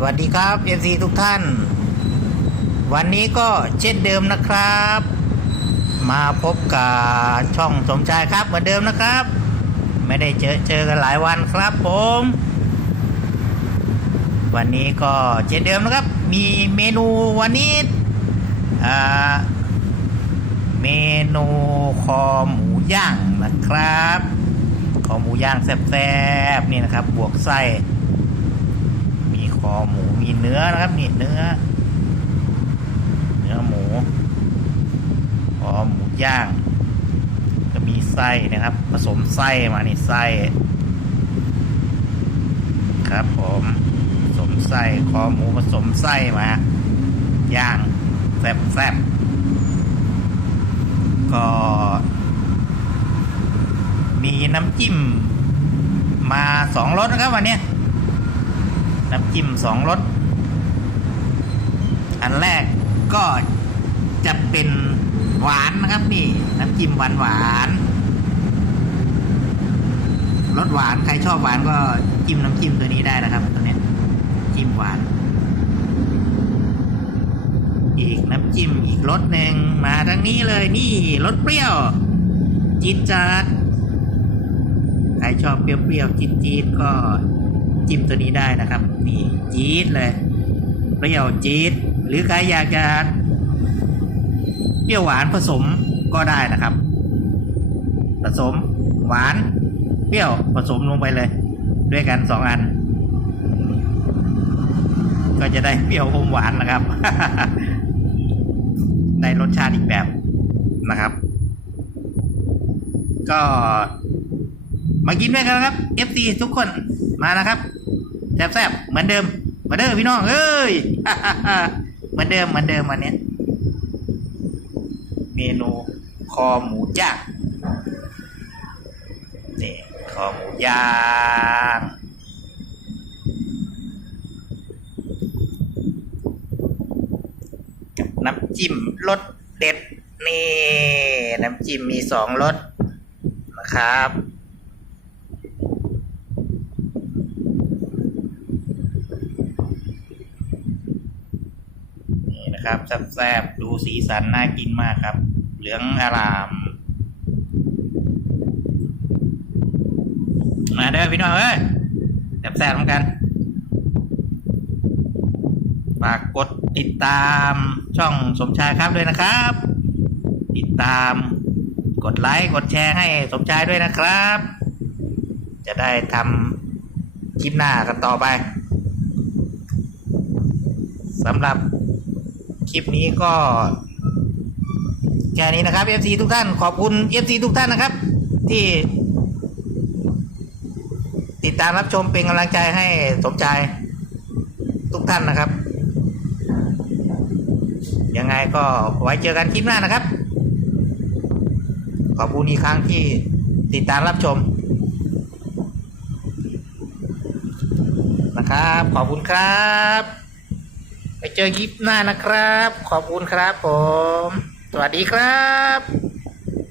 สวัสดีครับ FC ทุกท่าน วันนี้ก็เช่นเดิมนะครับ มาพบกับช่องสมชายครับเหมือนเดิมนะครับ ไม่ได้เจอเจอกันหลายวันครับผม วันนี้ก็เช่นเดิมนะครับ มีเมนูวันนี้เมนูคอหมูย่างนะครับ คอหมูย่างแซ่บๆนี่นะครับ บวกไส้ คอหมูมีเนื้อนะครับนี่เนื้อ เนื้อหมูคอหมูย่าง ก็มีไส้นะครับ ผสมไส้มานี่ไส้ ครับผมผสมไส้คอหมูผสมไส้มาย่างแซ่บๆก็มีน้ำจิ้มมาสองรสนะครับวันนี้ น้ำจิ้มสองรสอันแรกก็จะเป็นหวานนะครับนี่น้ำจิ้มหวานหวานรสหวานใครชอบหวานก็จิ้มน้ำจิ้มตัวนี้ได้นะครับตัวนี้จิ้มหวาน อีกน้ำจิ้มอีกรสหนึ่งมาทางนี้เลยนี่รสเปรี้ยวจี๊ดจ๊าดใครชอบเปรี้ยวๆจี๊ดๆก็ จิ้มตัวนี้ได้นะครับ นี่จี๊ดเลยเปรี้ยวจี๊ดหรือใครอยากจะเปรี้ยวหวานผสมก็ได้นะครับ ผสมหวาน เปรี้ยวผสมลงไปเลย ด้วยกันสองอัน ก็จะได้เปรี้ยวอมหวานนะครับ ได้รสชาติอีกแบบนะครับ ก็ มากินด้วยกันนะครับ FC ทุกคนมานะครับแซ่บๆเหมือนเดิมมาเด้อพี่น้องเอ้ยเหมือนเดิมเหมือนเดิมวันเนี้ยเมนูคอหมูย่างนี่คอหมูย่างกับน้ำจิ้มรสเด็ดนี่น้ำจิ้มมีสองรสนะครับ นะครับแซ่บๆดูสีสันน่ากินมากครับ เหลืองอาราม มาเด้อพี่น้องเอ้ยแซ่บๆเหมือนกันฝากกดติดตามช่องสมชายครับด้วยนะครับ ติดตามกดไลค์กดแชร์ให้สมชายด้วยนะครับ จะได้ทำคลิปหน้ากันต่อไปสำหรับ คลิปนี้ก็ แค่นี้นะครับ FC ทุกท่านขอบคุณ FC ทุกท่านนะครับ ที่ ติดตามรับชมเป็นกำลังใจให้สมใจทุกท่านนะครับ ยังไงก็ไว้เจอกันคลิปหน้านะครับ ขอบคุณอีกครั้งที่ติดตามรับชม นะครับ ขอบคุณครับ เจอยิปหน้านะครับ ขอบคุณครับผม สวัสดีครับ